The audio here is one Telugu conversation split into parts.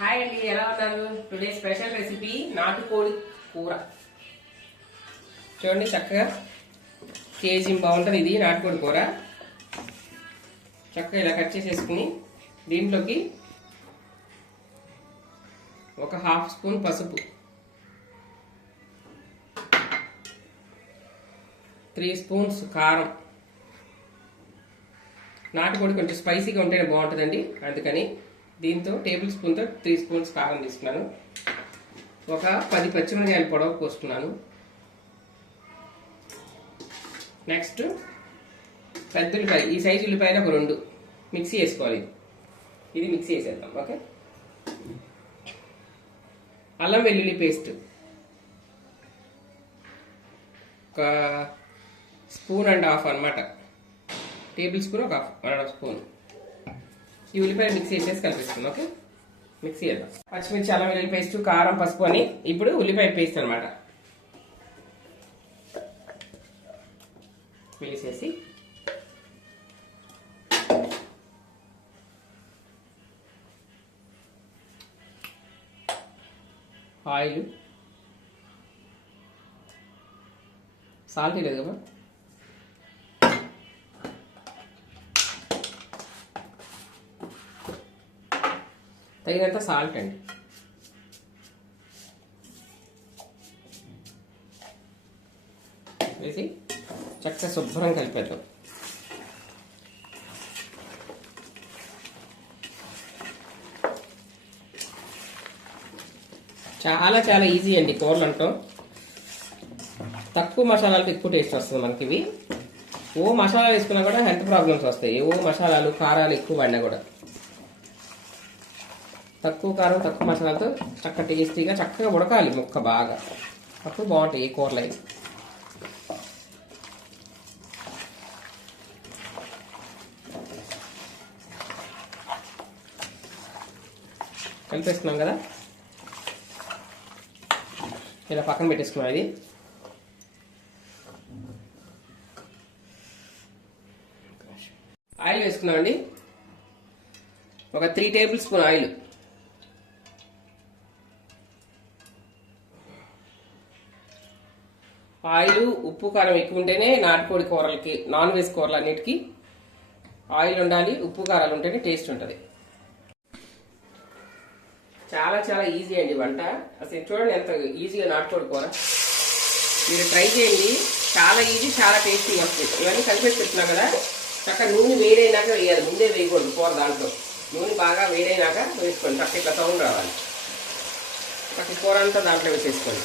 హాయ్ అండి ఎలా ఉన్నారు? టుడే స్పెషల్ రెసిపీ నాటుకోడి కూర. చూడండి చక్కగా కేజీ బాగుంటుంది ఇది నాటుకోడి కూర. చక్కగా ఇలా కట్ చేసేసుకుని దీంట్లోకి ఒక హాఫ్ స్పూన్ పసుపు. త్రీ స్పూన్స్ కారం. నాటుకోడి కొంచెం స్పైసీగా ఉంటేనే బాగుంటుందండి అందుకని దీంతో టేబుల్ స్పూన్తో త్రీ స్పూన్స్ కారం తీసుకున్నాను. ఒక పది పచ్చిమిరకాయలు పొడవు కోసుకున్నాను. నెక్స్ట్ పెద్ద ఉల్లిపాయ ఈ సైజు ఉల్లిపాయలు ఒక రెండు. మిక్సీ వేసుకోవాలి. ఇది మిక్సీ వేసేద్దాం ఓకే? అల్లం వెల్లుల్లి పేస్ట్. ఒక స్పూన్ అండ్ హాఫ్ అన్నమాట. టేబుల్ స్పూన్ ఒక హాఫ్ అండ్ హాఫ్ స్పూన్. ఈ ఉల్లిపాయ మిక్సీ చేసేసి కలిపిస్తుంది ఓకే? మిక్సీ చేద్దాం. పచ్చిమిర్చి అల్లం వెల్లుల్లి పేస్ట్ కారం పసుపు అని ఇప్పుడు ఉల్లిపాయ పేస్ట్ అనమాట వేసేసి ఆయిల్. సాల్ట్ లేదు కదా? తగినంత సాల్ట్ అండి. వేసి చక్కగా శుభ్రం కలిపేద్దాం. చాలా చాలా ఈజీ అండి కూరలు అంటాం. తక్కువ మసాలాలతో ఎక్కువ టేస్ట్ వస్తుంది మనకి ఇవి. ఓ మసాలాలు వేసుకున్నా కూడా హెల్త్ ప్రాబ్లమ్స్ వస్తాయి. ఓ మసాలాలు కారాలు ఎక్కువ పడినా కూడా. తక్కువ కారం తక్కువ మసాలాతో చక్క టేస్టీగా చక్కగా ఉడకాలి ముక్క బాగా. అప్పుడు బాగుంటాయి ఏ కూరలు అయితే కలిపేస్తున్నాం కదా? ఇలా పక్కన పెట్టేసుకున్నాం ఇది. ఆయిల్ వేసుకున్నామండి. ఒక three table spoon oil. Oil ఉప్పు కారం ఎక్కువ ఉంటేనే నాటుకోడి కూరలకి నాన్ వెజ్ కూరలు అన్నిటికీ ఆయిల్ ఉండాలి ఉప్పు కారాలు ఉంటేనే టేస్ట్ ఉంటుంది. చాలా చాలా ఈజీ అండి వంట. అసలు చూడండి ఎంత ఈజీగా నాటుకోడి కూర. మీరు ట్రై చేయండి. చాలా ఈజీ చాలా టేస్టీ వస్తుంది. ఇవన్నీ కలిపేసి పెట్టున్నాం కదా. చక్కగా నూనె వేడైనాక వేయాలి. ముందే వేయకూడదు కూర దాంట్లో. నూనె బాగా వేడైనాక వేసుకోండి. చక్క ఇట్లా సౌండ్ రావాలి. చక్క కూర అంతా దాంట్లో వేసేసుకోండి.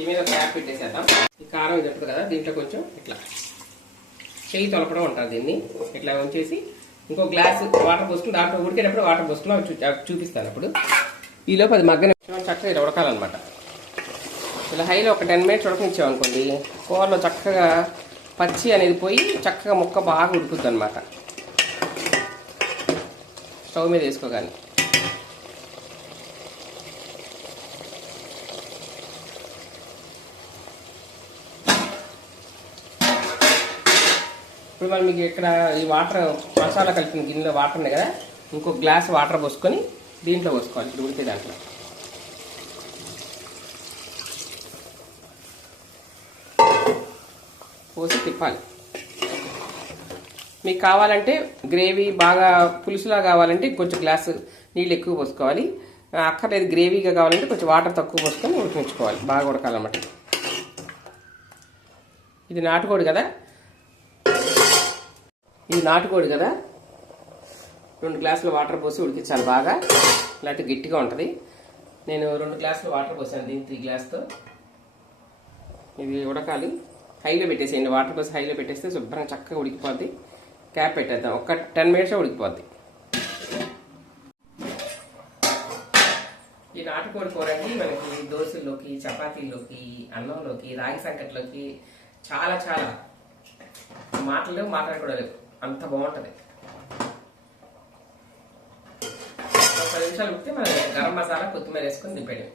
ఈ మీద క్యాప్ పెట్టేసేద్దాం. ఈ కారం ఇది ఉంటుంది కదా దీంట్లో కొంచెం ఇట్లా చేయి తొలపడం ఉంటుంది దీన్ని. ఇట్లా ఉంచేసి ఇంకో గ్లాస్ వాటర్ పోసుకుని దాంట్లో ఉడికేటప్పుడు వాటర్ పోసుకుని అవి చూ- చూపిస్తాను అప్పుడు. ఈలోపు అది మగ్గన చక్కగా ఇలా ఉడకాలన్నమాట. ఇలా హైలో ఒక టెన్ మినిట్స్ ఉడకనిచ్చామనుకోండి కూరలో చక్కగా పచ్చి అనేది పోయి చక్కగా ముక్క బాగా ఉడుకుద్ది అనమాట స్టవ్ మీద వేసుకోగానే. ఇప్పుడు మనం మీకు ఇక్కడ ఈ వాటర్ మసాలా కలిపిన గిన్నెలో వాటర్ ఉంది కదా ఇంకో గ్లాస్ వాటర్ పోసుకొని దీంట్లో పోసుకోవాలి ఇప్పుడు ఉడికే దాంట్లో. పోసి తిప్పాలి. మీకు కావాలంటే గ్రేవీ బాగా పులుసులా కావాలంటే కొంచెం గ్లాసు నీళ్ళు ఎక్కువ పోసుకోవాలి. అక్కర్లేదు గ్రేవీగా కావాలంటే కొంచెం వాటర్ తక్కువ పోసుకొని ఉడికించుకోవాలి బాగా ఉడకాలన్నమాట. ఇది నాటుకోడి కదా? ఇది నాటుకోడి కదా. రెండు గ్లాసులు వాటర్ పోసి ఉడికించాలి బాగా. ఇలాంటి గట్టిగా ఉంటుంది. నేను రెండు గ్లాసులు వాటర్ పోసాను దీని త్రీ గ్లాస్తో. ఇది ఉడకాలి. హైలో పెట్టేసేయండి. వాటర్ పోసి హైలో పెట్టేస్తే శుభ్రంగా చక్కగా ఉడికిపోద్ది. క్యాప్ పెట్టేద్దాం. ఒక టెన్ మినిట్స్ ఉడికిపోద్ది. ఈ నాటుకోడి కూర అండి మనకి దోశల్లోకి చపాతీల్లోకి అన్నంలోకి రాగి సంకట్లోకి చాలా చాలా మాటలు మాట్లాడకూడదు అంత బాగుంటుంది. ఒక పది నిమిషాలు ఉడితే మనం గరం మసాలా కొత్తిమీర వేసుకొని దింపేయడం.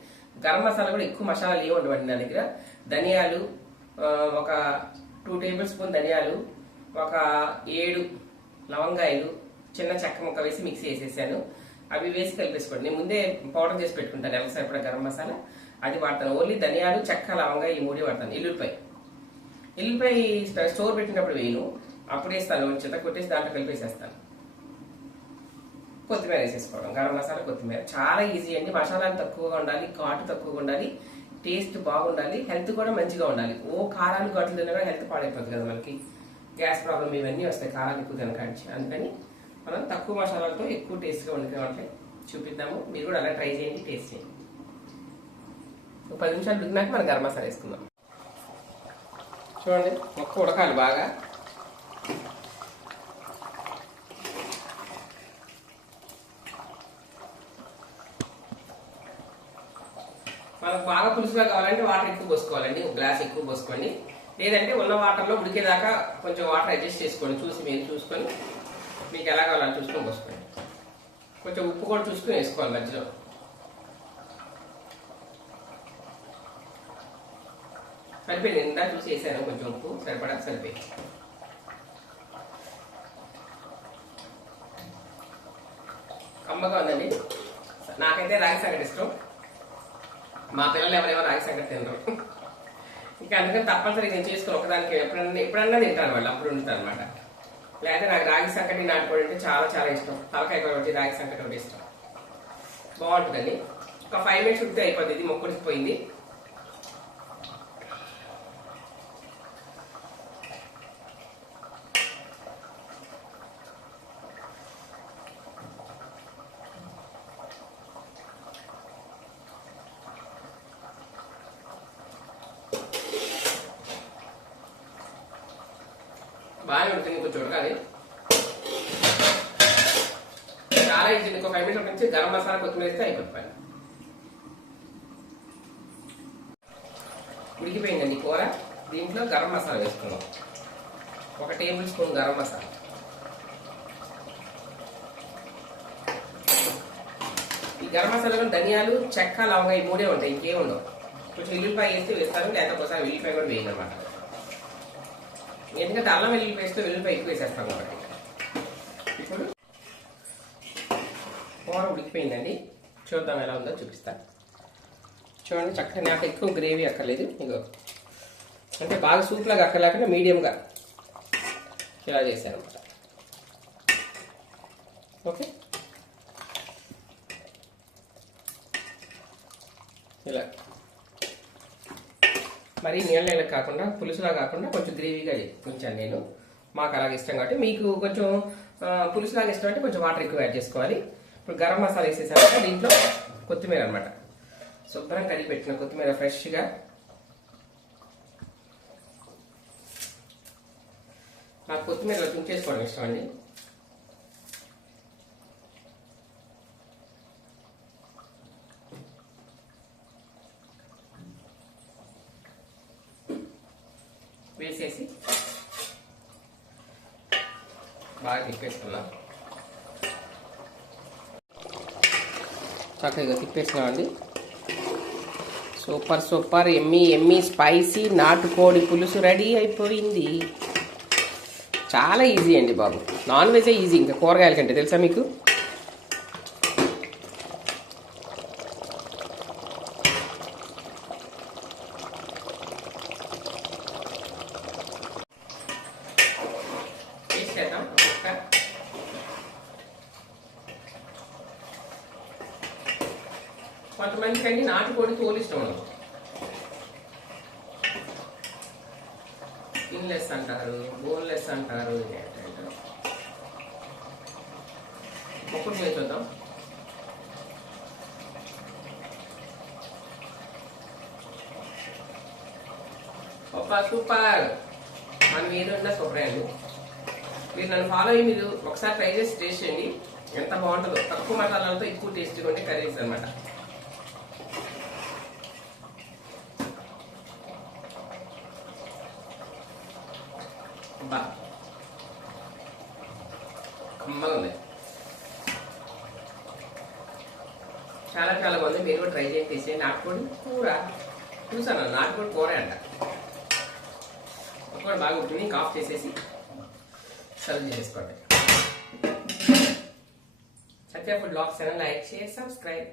గరం మసాలా కూడా ఎక్కువ మసాలాలు ఏమి ఉండవండి నా దగ్గర. ధనియాలు ఒక టూ టేబుల్ స్పూన్ ధనియాలు ఒక ఏడు లవంగాయలు చిన్న చెక్క ముక్క వేసి మిక్సీ వేసేసాను. అవి వేసి కలిపేసుకోండి. నేను ముందే పౌడర్ చేసి పెట్టుకుంటాను. ఎలా సరిపడా గరం మసాలా. అది వాడతాను. ఓన్లీ ధనియాలు చెక్క లవంగా ఈ మూడే వాడతాను. ఎల్లుల్లిపాయ. ఎల్లుల్లిపాయ స్టోర్ పెట్టినప్పుడు వేయను. అప్పుడేస్తాను చెత్త కొట్టేసి దాంట్లో కలిపేసేస్తాను. కొత్తిమీర వేసేసుకోవడం. గరం మసాలా కొత్తిమీర. చాలా ఈజీ అండి. మసాలాలు తక్కువగా ఉండాలి ఘాటు తక్కువగా ఉండాలి టేస్ట్ బాగుండాలి హెల్త్ కూడా మంచిగా ఉండాలి. ఓ కారాలు ఘాట్లు తినగా హెల్త్ పాడైపోతుంది కదా మనకి. గ్యాస్ ప్రాబ్లం ఇవన్నీ వస్తాయి. కారాలు ఎక్కువ తినకాంచి అందుకని మనం తక్కువ మసాలాలతో ఎక్కువ టేస్ట్గా వండుకోవాలి చూపిద్దాము. మీరు కూడా అలా ట్రై చేయండి టేస్ట్ చేయండి. ఒక పది నిమిషాలు ఉడికినాక మనం గరం మసాలా వేసుకుందాం. చూడండి మొక్క ఉడకాలి బాగా. మనకు బాగా పులుసుగా కావాలంటే వాటర్ ఎక్కువ పోసుకోవాలండి ఒక గ్లాస్ ఎక్కువ పోసుకోండి. లేదంటే ఉన్న వాటర్లో ఉడికేదాకా కొంచెం వాటర్ అడ్జస్ట్ చేసుకోండి చూసి మీరు చూసుకొని మీకు ఎలా కావాలని చూసుకొని పోసుకోండి. కొంచెం ఉప్పు కూడా చూసుకొని వేసుకోవాలి మధ్యలో. సరిపోయింది ఇందా చూసి వేసాను కొంచెం ఉప్పు సరిపడా సరిపోయింది. కమ్మగా ఉందండి. నాకైతే రాగి సంగటి ఇష్టం. మా పిల్లలు ఎవరెవరు రాగి సంగతి తినరు. ఇంకా అందుకని తప్పనిసరిగా నేను చేసుకుని ఒకదానికి ఎప్పుడన్నా ఎప్పుడన్నా తింటాను వాళ్ళు అప్పుడు ఉంటారు అనమాట లేకపోతే నాకు రాగి సంకటి నాటుకోవడం అంటే చాలా చాలా ఇష్టం. తలకాయ కూర ఒకటి రాగి సంకటి ఒకటి ఇష్టం. బాగుంటుందండి. ఒక ఫైవ్ మినిట్స్ ఉడితే అయిపోతుంది ఇది మొక్కుడిపోయింది బాగానే ఉంటుంది కొంచెం ఉడకాలి. చాలా ఇచ్చింది ఇంకో ఫైవ్ మినిట్స్ నుంచి గరం మసాలా కొత్తిమీర వేస్తే అయిపోతుంది ఉడికిపోయిందండి కూర. దీంట్లో గరం మసాలా వేసుకున్నాం ఒక టేబుల్ స్పూన్ గరం మసాలా. ఈ గరం మసాలాలో ధనియాలు చెక్క లవంగా ఈ మూడే ఉంటాయి ఇంకేముండవు కొంచెం ఉల్లిపాయ వేస్తే వేస్తారు లేకపోతే ఒకసారి వెల్లుల్లిపాయ కూడా వేయను ఎందుకంటే అల్లం వెల్లుల్లి పేస్ట్ వెల్లుల్లిపాయ ఎక్కువ వేసేస్తాం కాబట్టి. ఇప్పుడు కూర ఉడికిపోయిందండి. చూద్దాం ఎలా ఉందో చూపిస్తాను చూడండి చక్కగా నాకు ఎక్కువ గ్రేవీ అక్కర్లేదు. ఇగో. అంటే బాగా సూప్లాగా అక్కర్లేకుండా మీడియంగా ఇలా చేశాను. అనమాట ఓకే? ఇలా. మరి నీళ్ళ నీళ్ళ కాకుండా పులుసులా కాకుండా కొంచెం గ్రేవీగా ఉంచాను నేను. మాకు అలాగే ఇష్టం కాబట్టి మీకు కొంచెం పులుసులాగా ఇష్టం అంటే కొంచెం వాటర్ ఎక్కువ యాడ్ చేసుకోవాలి. ఇప్పుడు గరం మసాలా వేసేసాక దీంట్లో కొత్తిమీర అనమాట శుభ్రం కడిగి పెట్టిన కొత్తిమీర ఫ్రెష్గా. నాకు కొత్తిమీర తుంచేసుకోవడం ఇష్టం అండి. వేసేసి బాగా తిప్పేసుకున్నాం. చక్కగా తిప్పేసుకున్నామండి సూపర్ సూపర్. ఎమ్మి ఎమ్మి స్పైసీ నాటుకోడి పులుసు రెడీ అయిపోయింది. చాలా ఈజీ అండి బాబు. నాన్ వెజే ఈజీ ఇంకా కూరగాయల కంటే తెలుసా మీకు? కొంతమందికి అండి నాటుకోడి తోలు ఇష్టం ఉండదు ఇన్లెస్ అంటారు బోన్లెస్ అంటారు ఏంటంటారు ఒక్కటి మీద చూద్దాం. Super super. మన మీద ఉన్న సూపర్ మీరు నన్ను ఫాలో అయ్యి మీరు ఒకసారి ట్రై చేసి టేస్ట్ చేయండి. ఎంత బాగుంటుందో. తక్కువ మసాలాలతో ఎక్కువ టేస్ట్గా ఉంటే కర్రీస్ అనమాట బా కమ్మగా చాలా చాలా బాగుంది మీరు కూడా ట్రై చేసి చేసే నాటుకోడి కూర చూసాను నాటుకోడి కూర అంట. ఒక బాగా ఉంటుంది కాఫ్ చేసేసి సర్వ్ చేసుకోండి. Satya food blogs like share subscribe.